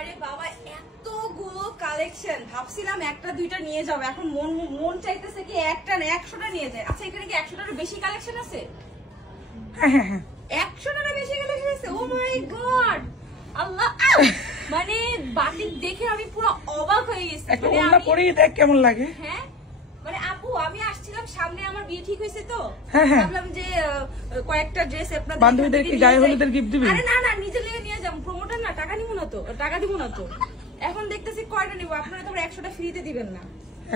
বাবারে বাবা, এতগুলো কালেকশন, ভাবছিলাম একটা দুইটা নিয়ে যাবো, এখন মন চাইতেছে কি একটা না 100টা নিয়ে যায়। আচ্ছা এখানে কি 100টারও বেশি কালেকশন আছে? হ্যাঁ 100টারও বেশি কালেকশন আছে। ও মাই গড, আল্লাহ, মানে বাটিক দেখে আমি পুরো অবাক হয়ে গেছি। একটা ওড়না পরেই দেখ কেমন লাগে। হ্যাঁ মানে আপু, আমি আসছিলাম, সামনে আমার বিয়ে ঠিক হয়েছে তো, হ্যাঁ ভাবলাম যে কয়েকটা ড্রেস আপনাদের বান্ধবীদেরকে গায়ে হলুদের গিফট দিবি? আরে না না, নিজে লেগে নিয়ে যাবো, প্রমোটার না, টাকা দিব না তো। এখন দেখতেছি কয়টা নিব, আপনারা তো 100টা ফ্রিতে দিবেন না।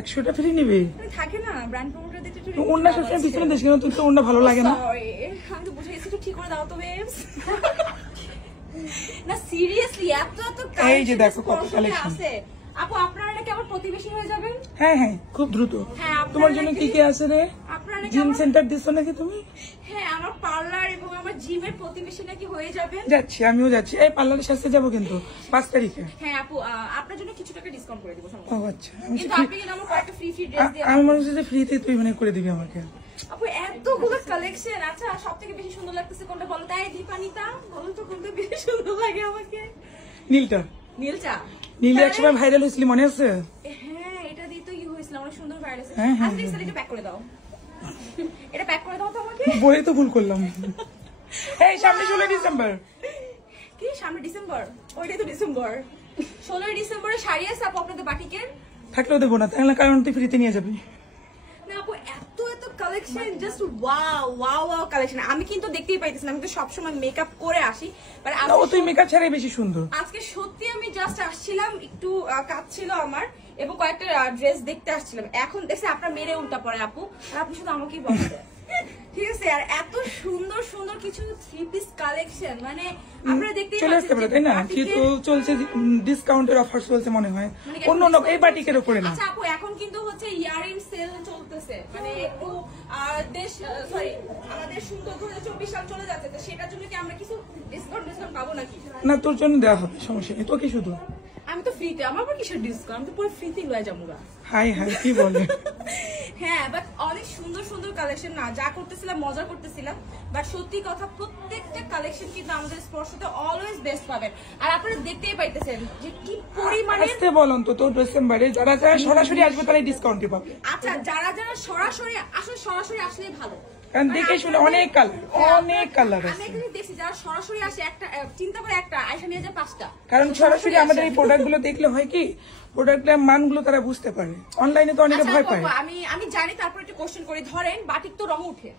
100টা ফ্রি নিবি? থাকে না ব্র্যান্ড প্রমোটার দিতে, একটু ওড়না সবসময় পিছনে দেশ কেন? তুই তো ওড়না ভালো লাগে না। সরি, আমি তো বুঝাইছি, একটু ঠিক করে দাও তো বেবস। না সিরিয়াসলি, এত এই যে দেখো কত কালেকশন আছে। আপু আপনারা নাকি আমার প্রতিবেশী হয়ে যাবেন? হ্যাঁ খুব দ্রুত। তোমার জন্য কি কি আছে রে? জিম সেন্টার দিছো নাকি তুমি? হ্যাঁ, আমার পার্লার এবং আমার জিমের প্রতিবেশী নাকি হয়ে যাবেন। যাচ্ছি, আমিও যাচ্ছি। এই পার্লারের সাথে যাবো কিন্তু 5 তারিখে। হ্যাঁ আপু, আপনার জন্য কিছু টাকা ডিসকাউন্ট করে দেব। ও আচ্ছা, কিন্তু আপনি কিন্তু আমার কয়েকটা ফ্রি ড্রেস দিয়ে, আমি মনে হচ্ছে যে ফ্রিতে তুই মানে করে দিবি আমাকে। আপু এতগুলো কালেকশন। আচ্ছা সবথেকে বেশি সুন্দর লাগতেছে কোনটা বলো? তাই দীপানিতা বলো তো, কোনটা বেশি সুন্দর লাগে আমাকে? নীলটা। নীল একসময় ভাইরাল হয়েছিল, মনে আছে? হ্যাঁ, এটা দিয়ে তো হয়েছিল, অনেক সুন্দর ভাইরাল হয়েছিল। হ্যাঁ আচ্ছা এটা প্যাক করে দাও, এটা প্যাক করে দাও তো আমাকে। বলেই তো ভুল করলাম। এই সামনে 16 ডিসেম্বর। কি সামনে ডিসেম্বর? ওইটাই তো ডিসেম্বর। 16 ডিসেম্বরে শাড়ি আছে আপু আপনাদের বাটিকের? থাকলেও দেবো না, তাহলে কারণ তুই ফ্রিতে নিয়ে যাবি। না আপু, এত কালেকশন, জাস্ট ওয়াও কালেকশন। আমি কিন্তু দেখতেই পাইতেছি না, আমি তো সবসময় মেকআপ করে আসি, তুই মেকআপ ছাড়াই বেশি সুন্দর। আজকে সত্যি আমি জাস্ট আসছিলাম, একটু কাজ ছিল আমার এবং কয়েকটা ড্রেস দেখতে আসছিলাম। এখন দেখছি আপনার মেরে উল্টা পড়ে আপু, আর আপনি শুধু আমাকেই বলছেন। ঠিক আছে, আর এত সুন্দর সুন্দর কিছু থ্রি পিস কালেকশন, মানে আপনারা দেখতেই চলে আসতে পারে, তাই না? কিন্তু চলছে ডিসকাউন্টের অফার চলছে মনে হয় অন্য এই বাটিকের উপরে না। আচ্ছা আপু, এখন কিন্তু হচ্ছে ইয়ারিং সেল চলতেছে, মানে একটু আমাদের সুন্দর 2024 সাল চলে যাচ্ছে, তো সেটার জন্য কি আমরা কিছু ডিসকাউন্ট পাবো নাকি? না, তোর জন্য দেওয়া হবে, সমস্যা নেই। তো কি শুধু আমি তো ফ্রিতে, আমার আবার কিসের ডিসকাউন্ট? আমি তো পুরো ফ্রিতে লয়ে যাবো। হাই কি বলে? হ্যাঁ, বাট অনেক সুন্দর সুন্দর কালেকশন, না যা করতেছিলাম মজা করতেছিলাম, বাট সত্যি কথা প্রত্যেকটা কালেকশন কিন্তু আমাদের স্পর্শতে অলওয়েজ বেস্ট পাবেন। আর আপনারা দেখতেই পাইতেছেন যে কি পরিমাণে। আসতে বলুন তো ডিসেম্বরে যারা সরাসরি আসবে তারা ডিসকাউন্টই পাবে। আচ্ছা যারা সরাসরি আসলেই ভালো, কারণ দেখে শুনে অনেক কালার আছে। আমি এখানে দেখছি যারা সরাসরি আসে, একটা চিন্তা করে একটা আয়সা নিয়ে যায় 5টা। কারণ সরাসরি আমাদের এই প্রোডাক্ট গুলো দেখলে হয় কি, প্রোডাক্টের মানগুলো তারা বুঝতে পারে। অনলাইনে তো অনেকে ভয় পায়। আমি জানি, তারপর একটা কোশ্চেন করি, ধরেন বাটিক তো রং উঠে,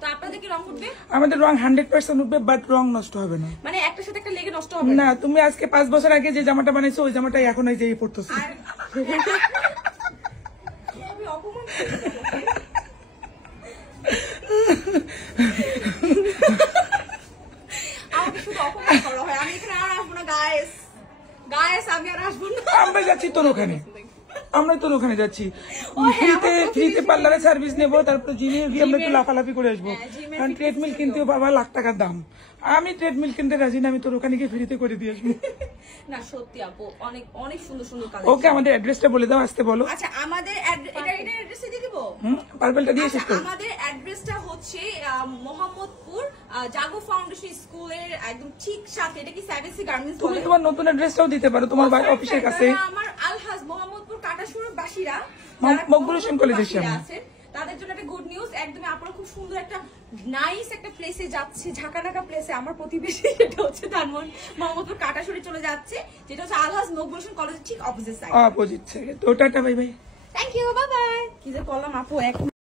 তো আপনাদের কি রং উঠবে? আমাদের রং 100% উঠবে, বাট রং নষ্ট হবে না। মানে একটার সাথে একটা লেগে নষ্ট হবে না। তুমি আজকে 5 বছর আগে যে জামাটা বানাইছো ওই জামাটাই এখন এই যে পড়তেছো। আমি অপমান আমাকে শুধু অপমান করা হয়, আমি এখানে আর আসবো না গাইস, আমি আর আসবো না। আমরা যাচ্ছি তোর ওখানে, আমরাই তোর ওখানে যাচ্ছি, ফ্রিতে পার্লারে সার্ভিস নেবো, তারপর জিমে গিয়ে আমরা একটু লাফালাফি করে আসবো। কারণ ট্রেডমিল কিনতেও বাবা লাখ টাকার দাম, আমি ট্রেডমিল কিনতে রাজি না, আমি তোর ওখানে গিয়ে ফ্রিতে করে দিয়ে আসবো। না সত্যি আপু, অনেক সুন্দর সুন্দর কালেকশন। ওকে, আমাদের অ্যাড্রেসটা বলে দাও, আসতে বলো। আচ্ছা আমাদের এটা অ্যাড্রেসে দিয়ে দিব। পার্পলটা দিয়ে এসেছো? আমাদের অ্যাড্রেসটা হচ্ছে মোহাম্মদপুর জাগো ফাউন্ডেশন স্কুলের একদম ঠিক সাথে। এটা কি 7C গার্মেন্টস? তুমি তোমার নতুন অ্যাড্রেসটাও দিতে পারো, তোমার অফিসের কাছে। আমার আলহাজ মোহাম্মদপুর কাটাসুর বাসীরা, মকবুল হোসেন কলেজের সামনে আছে, তাদের জন্য একটা গুড নিউজ। একদমই আপনারা খুব সুন্দর একটা নাইস একটা প্লেসে যাচ্ছে, ঝাঁকানাকা প্লেসে। আমার প্রতিবেশী যেটা হচ্ছে ধানমন্ডি মোহাম্মদপুর কাটাসুরে চলে যাচ্ছে, যেটা হচ্ছে আলহাজ মকবুল হোসেন কলেজের ঠিক অপোজিট সাইড। অপোজিট সাইডে। তো tata, bye bye. Thank you, bye bye. কি যে করলাম আপু, এক